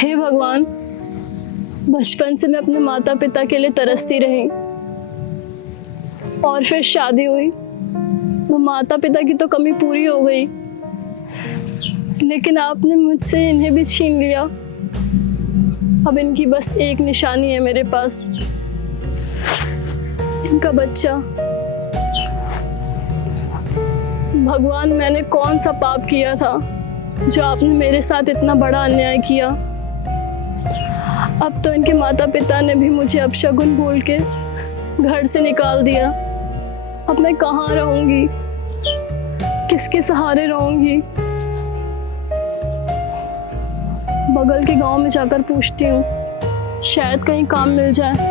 हे भगवान, बचपन से मैं अपने माता पिता के लिए तरसती रही और फिर शादी हुई तो माता पिता की तो कमी पूरी हो गई, लेकिन आपने मुझसे इन्हें भी छीन लिया। अब इनकी बस एक निशानी है मेरे पास, इनका बच्चा। भगवान, मैंने कौन सा पाप किया था जो आपने मेरे साथ इतना बड़ा अन्याय किया। अब तो इनके माता पिता ने भी मुझे अपशगुन बोल के घर से निकाल दिया। अब मैं कहाँ रहूंगी, किसके सहारे रहूंगी? बगल के गांव में जाकर पूछती हूँ, शायद कहीं काम मिल जाए।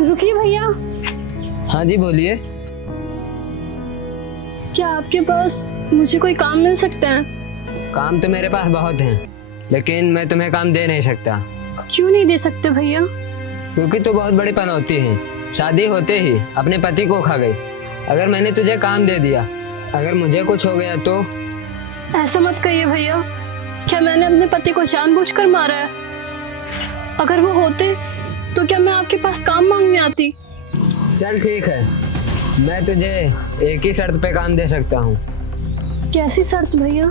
रुकिए भैया। हाँ जी बोलिए। क्या आपके पास मुझे कोई काम मिल सकता है? काम तो मेरे पास बहुत हैं, लेकिन मैं तुम्हें काम दे नहीं सकता। क्यों नहीं दे सकते भैया? क्योंकि तू बहुत बड़ी पनौती है। शादी होते ही अपने पति को खा गई। अगर मैंने तुझे काम दे दिया, अगर मुझे कुछ हो गया तो? ऐसा मत कहिए भैया। क्या मैंने अपने पति को जानबूझकर मारा है? अगर वो होते तो क्या मैं आपके पास काम मांगने आती? चल ठीक है, मैं तुझे एक ही शर्त पे काम दे सकता हूँ। कैसी शर्त भैया?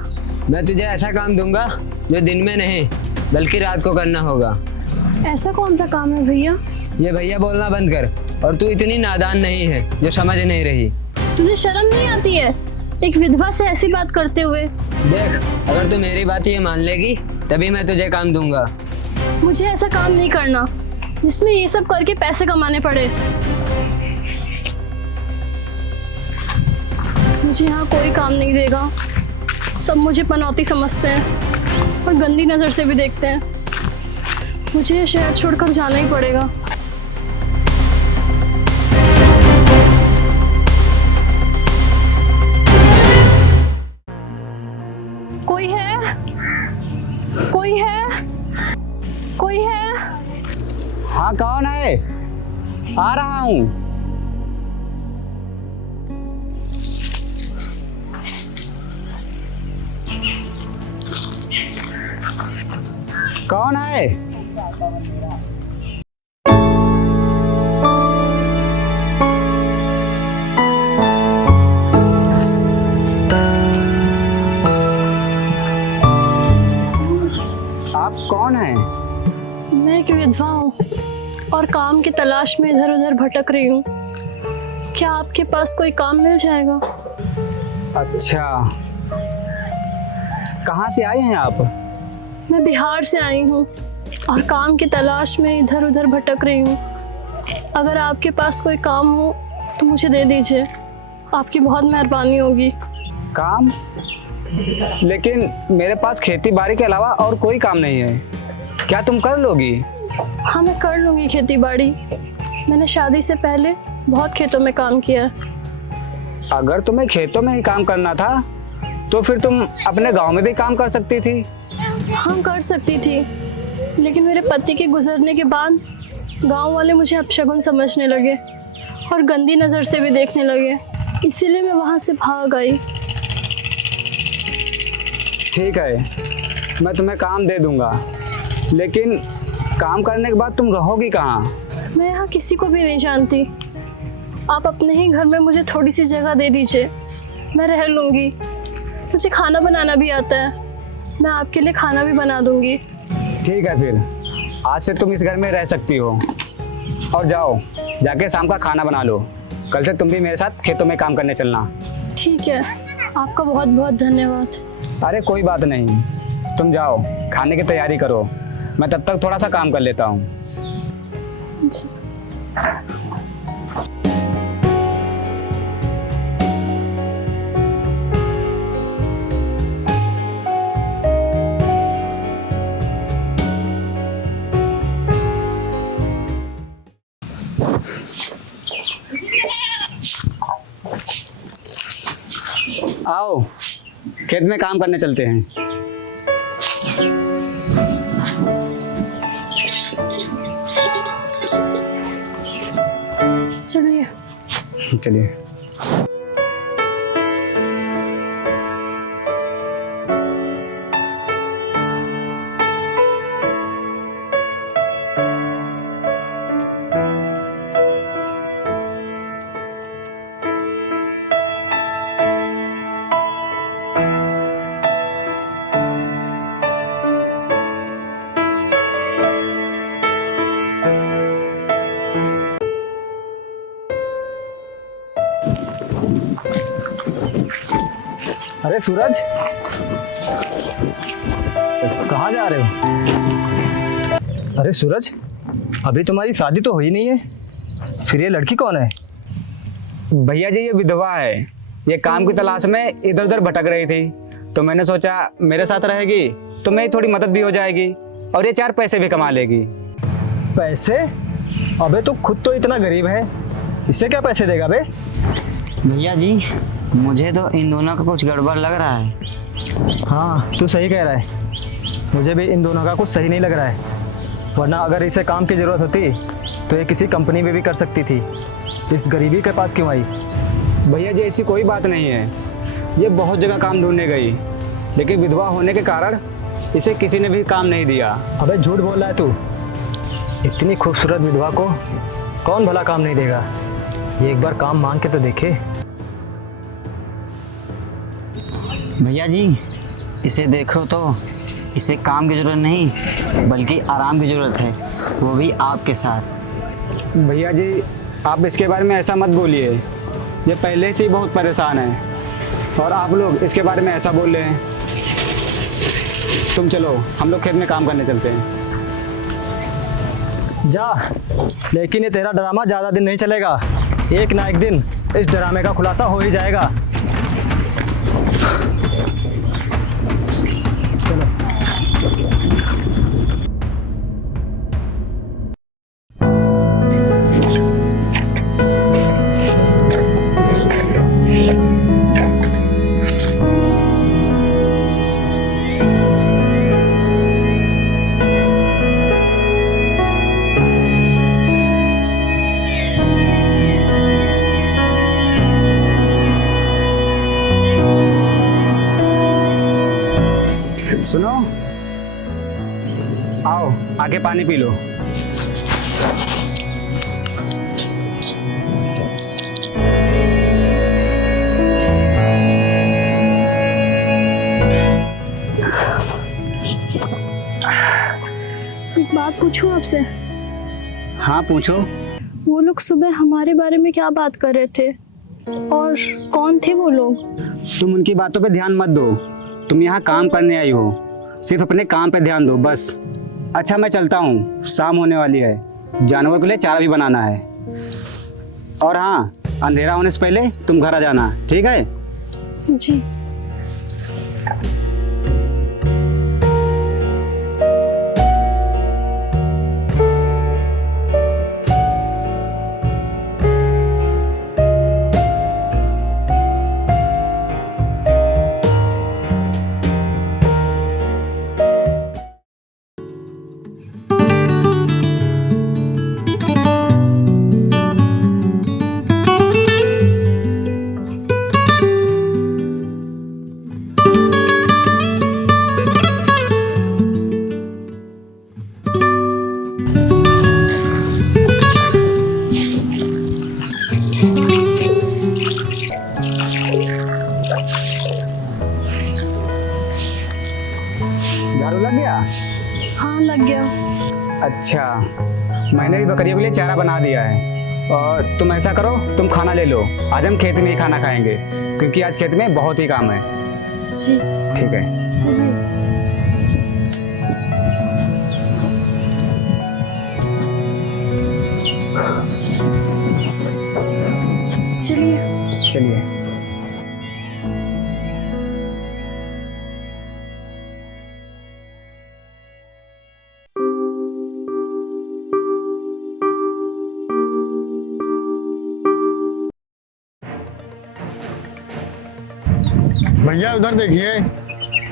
मैं तुझे ऐसा काम दूंगा जो दिन में नहीं बल्कि रात को करना होगा। ऐसा कौन सा काम है भैया? ये भैया बोलना बंद कर, और तू इतनी नादान नहीं है जो समझ नहीं रही। तुझे शर्म नहीं आती है एक विधवा से ऐसी बात करते हुए? देख, अगर तू मेरी बात ये मान लेगी तभी मैं तुझे काम दूंगा। मुझे ऐसा काम नहीं करना जिसमें ये सब करके पैसे कमाने पड़े। मुझे यहाँ कोई काम नहीं देगा। सब मुझे पनौती समझते हैं और गंदी नजर से भी देखते हैं। मुझे ये शहर छोड़कर जाना ही पड़ेगा। कोई है? कोई है? कोई है? हाँ, कौन है? आ रहा हूँ। कौन है? आप कौन हैं? मैं एक विधवा हूँ और काम की तलाश में इधर उधर भटक रही हूँ। क्या आपके पास कोई काम मिल जाएगा? अच्छा, कहाँ से आए हैं आप? मैं बिहार से आई हूँ और काम की तलाश में इधर उधर भटक रही हूँ। अगर आपके पास कोई काम हो तो मुझे दे दीजिए, आपकी बहुत मेहरबानी होगी। काम? लेकिन मेरे पास खेती बाड़ी के अलावा और कोई काम नहीं है। क्या तुम कर लोगी? हाँ, मैं कर लूँगी खेती बाड़ी। मैंने शादी से पहले बहुत खेतों में काम किया। अगर तुम्हें खेतों में ही काम करना था तो फिर तुम अपने गांव में भी काम कर सकती थी। हाँ, कर सकती थी, लेकिन मेरे पति के गुजरने के बाद गांव वाले मुझे अपशगुन समझने लगे और गंदी नज़र से भी देखने लगे। इसीलिए मैं वहाँ से भाग आई। ठीक है, मैं तुम्हें काम दे दूंगा, लेकिन काम करने के बाद तुम रहोगी कहाँ? मैं यहाँ किसी को भी नहीं जानती। आप अपने ही घर में मुझे थोड़ी सी जगह दे दीजिए, मैं रह लूँगी। मुझे खाना बनाना भी आता है, मैं आपके लिए खाना भी बना दूँगी। ठीक है, फिर आज से तुम इस घर में रह सकती हो। और जाओ, जाके शाम का खाना बना लो। कल से तुम भी मेरे साथ खेतों में काम करने चलना। ठीक है, आपका बहुत बहुत धन्यवाद। अरे कोई बात नहीं, तुम जाओ खाने की तैयारी करो, मैं तब तक थोड़ा सा काम कर लेता हूँ। आओ, खेत में काम करने चलते हैं। चलिए। अरे सूरज, कहाँ जा रहे हो? अरे सूरज, अभी तुम्हारी शादी तो हुई नहीं है, फिर ये लड़की कौन है? भैया जी, ये विधवा है। ये काम की तलाश में इधर उधर भटक रही थी, तो मैंने सोचा मेरे साथ रहेगी तो मेरी थोड़ी मदद भी हो जाएगी और ये 4 पैसे भी कमा लेगी। पैसे? अबे तो खुद तो इतना गरीब है, इससे क्या पैसे देगा बे? भैया जी, मुझे तो इन दोनों का कुछ गड़बड़ लग रहा है। हाँ, तू सही कह रहा है, मुझे भी इन दोनों का कुछ सही नहीं लग रहा है। वरना अगर इसे काम की ज़रूरत होती तो ये किसी कंपनी में भी कर सकती थी, इस गरीबी के पास क्यों आई? भैया जी, ऐसी कोई बात नहीं है। ये बहुत जगह काम ढूंढने गई, लेकिन विधवा होने के कारण इसे किसी ने भी काम नहीं दिया। अबे झूठ बोल रहा है तू, इतनी खूबसूरत विधवा को कौन भला काम नहीं देगा? ये एक बार काम मांग के तो देखे। भैया जी, इसे देखो तो इसे काम की ज़रूरत नहीं बल्कि आराम की ज़रूरत है, वो भी आपके साथ। भैया जी, आप इसके बारे में ऐसा मत बोलिए। ये पहले से ही बहुत परेशान है और आप लोग इसके बारे में ऐसा बोल रहे हैं। तुम चलो, हम लोग खेत में काम करने चलते हैं। जा, लेकिन ये तेरा ड्रामा ज़्यादा दिन नहीं चलेगा। एक ना एक दिन इस ड्रामे का खुलासा हो ही जाएगा। चलो। सुनो, आओ आके पानी पी लो। एक बात पूछूं आपसे? हाँ पूछो। वो लोग सुबह हमारे बारे में क्या बात कर रहे थे और कौन थे वो लोग? तुम उनकी बातों पे ध्यान मत दो, तुम यहाँ काम करने आई हो, सिर्फ अपने काम पे ध्यान दो बस। अच्छा, मैं चलता हूँ, शाम होने वाली है, जानवर के लिए चारा भी बनाना है। और हाँ, अंधेरा होने से पहले तुम घर आ जाना, ठीक है? जी। झाड़ू लग गया? हाँ, लग गया। अच्छा, मैंने भी बकरियों के लिए चारा बना दिया है। और तुम ऐसा करो, तुम खाना ले लो, आज हम खेत में ही खाना खाएंगे क्योंकि आज खेत में बहुत ही काम है। जी। ठीक है। जी। चलिए। चलिए। भैया उधर देखिए,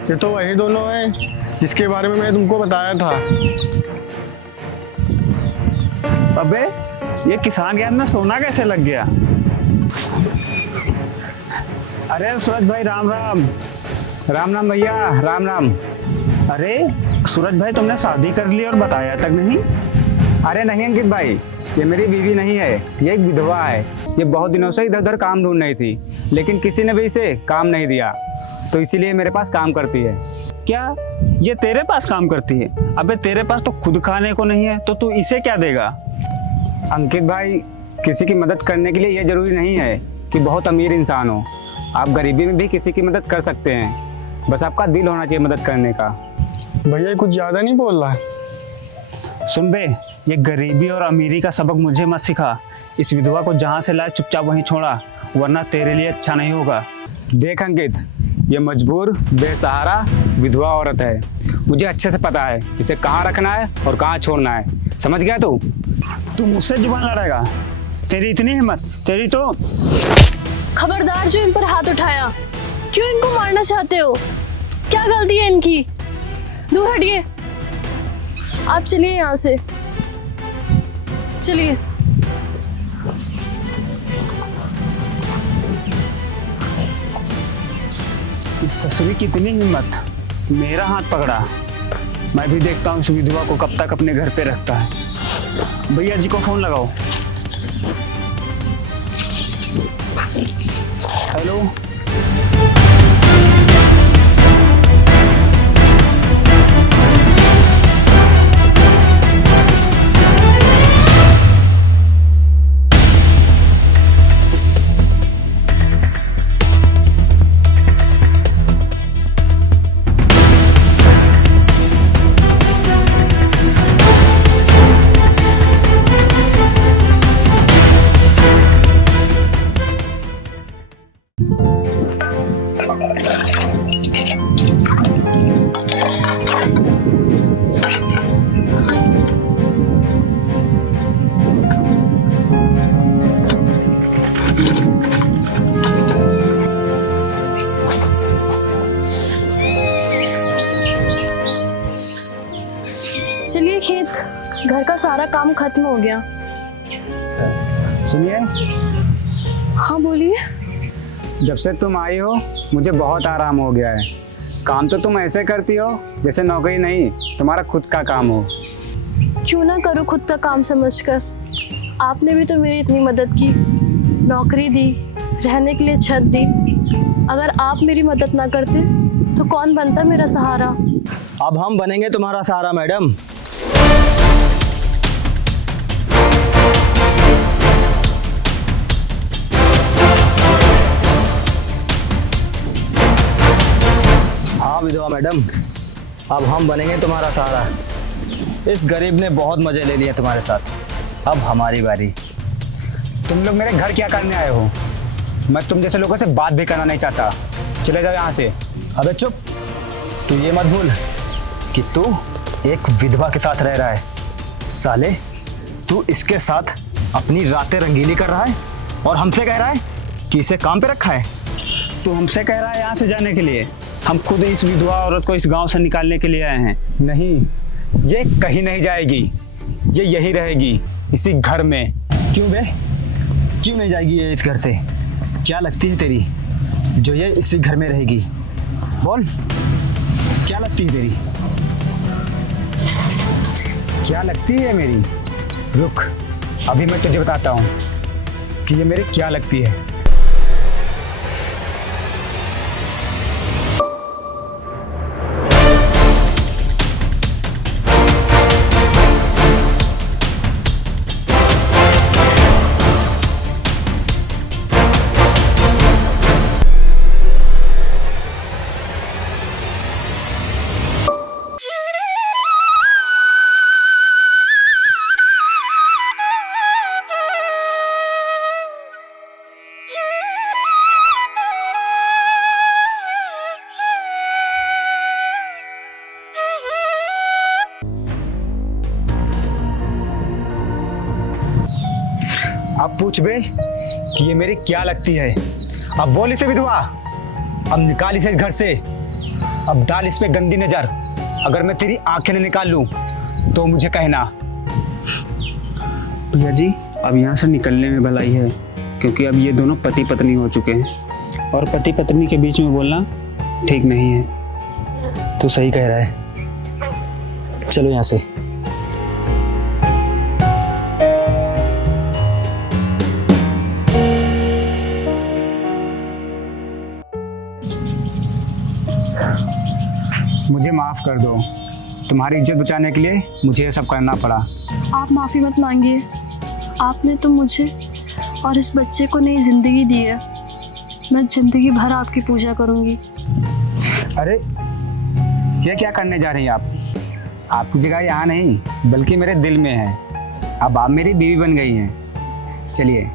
ये तो वही दोनों हैं जिसके बारे में मैंने तुमको बताया था। अबे, ये किसान ज्ञान में सोना कैसे लग गया? अरे सूरज भाई राम राम। राम राम भैया, राम राम। अरे सूरज भाई, तुमने शादी कर ली और बताया तक नहीं? अरे नहीं अंकित भाई, ये मेरी बीवी नहीं है, ये एक विधवा है। ये बहुत दिनों से इधर उधर काम ढूंढ रही थी, लेकिन किसी ने भी इसे काम नहीं दिया, तो इसीलिए मेरे पास काम करती है। क्या ये तेरे पास काम करती है? अबे तेरे पास तो खुद खाने को नहीं है, तो तू इसे क्या देगा? अंकित भाई, किसी की मदद करने के लिए ये जरूरी नहीं है कि बहुत अमीर इंसान हो। आप गरीबी में भी किसी की मदद कर सकते हैं, बस आपका दिल होना चाहिए मदद करने का। भैया ये कुछ ज़्यादा नहीं बोल रहा है? सुन बे, ये गरीबी और अमीरी का सबक मुझे मत सिखा। इस विधवा को जहाँ से लाए चुपचाप वहीं छोड़ा, वरना तेरे लिए अच्छा नहीं होगा। देख अंकित, ये मजबूर बेसहारा विधवा औरत है। मुझे अच्छे से पता है इसे कहाँ रखना है और कहाँ छोड़ना है। समझ गया तू? तू मुझसे जुबान लड़ाएगा? तेरी इतनी हिम्मत? तेरी तो खबरदार जो इन पर हाथ उठाया। क्यों इनको मारना चाहते हो? क्या गलती है इनकी? दूर हटिए। आप चलिए यहाँ से, चलिए। इस ससुरी की इतनी हिम्मत, मेरा हाथ पकड़ा। मैं भी देखता हूँ इस विधवा को कब तक अपने घर पे रखता है। भैया जी को फोन लगाओ। हेलो। चलिए खेत, घर का सारा काम खत्म हो गया। सुनिए, हाँ बोलिए। जब से तुम आई हो मुझे बहुत आराम हो गया है। काम तो तुम ऐसे करती हो जैसे नौकरी नहीं, तुम्हारा खुद का काम हो। क्यों ना करूँ खुद का काम समझकर। आपने भी तो मेरी इतनी मदद की, नौकरी दी, रहने के लिए छत दी। अगर आप मेरी मदद ना करते तो कौन बनता मेरा सहारा? अब हम बनेंगे तुम्हारा सहारा मैडम। हाँ विधवा मैडम, अब हम बनेंगे तुम्हारा सहारा। इस गरीब ने बहुत मजे ले लिए तुम्हारे साथ, अब हमारी बारी। तुम लोग मेरे घर क्या करने आए हो? मैं तुम जैसे लोगों से बात भी करना नहीं चाहता। चले जाओ यहाँ से। अबे चुप, तू ये मत भूल कि तू एक विधवा के साथ रह रहा है। साले, तू इसके साथ अपनी रातें रंगीली कर रहा है और हमसे कह रहा है कि इसे काम पे रखा है। तू हमसे कह रहा है यहाँ से जाने के लिए? हम खुद इस विधवा औरत को इस गांव से निकालने के लिए आए हैं। नहीं, ये कहीं नहीं जाएगी, ये यही रहेगी इसी घर में। क्यों बे, क्यों नहीं जाएगी ये इस घर से? क्या लगती है तेरी जो ये इसी घर में रहेगी? बोल, क्या लगती है तेरी? क्या लगती है मेरी? रुक, अभी मैं तुझे बताता हूँ कि ये मेरी क्या लगती है। अब पूछ बे कि ये मेरी क्या लगती है। अब बोल इसे विधवा, अब निकाल इसे इस घर से। अब डाल इस पे गंदी नजर। अगर मैं तेरी आंखें न निकाल लूं तो मुझे कहना। भैया जी, अब यहाँ से निकलने में भलाई है, क्योंकि अब ये दोनों पति पत्नी हो चुके हैं। और पति पत्नी के बीच में बोलना ठीक नहीं है। तू सही कह रहा है, चलो यहाँ से। मुझे माफ़ कर दो, तुम्हारी इज्जत बचाने के लिए मुझे ये सब करना पड़ा। आप माफ़ी मत मांगिए। आपने तो मुझे और इस बच्चे को नई ज़िंदगी दी है। मैं ज़िंदगी भर आपकी पूजा करूँगी। अरे ये क्या करने जा रही हैं आप? आपकी जगह यहाँ नहीं बल्कि मेरे दिल में है। अब आप मेरी बीवी बन गई हैं। चलिए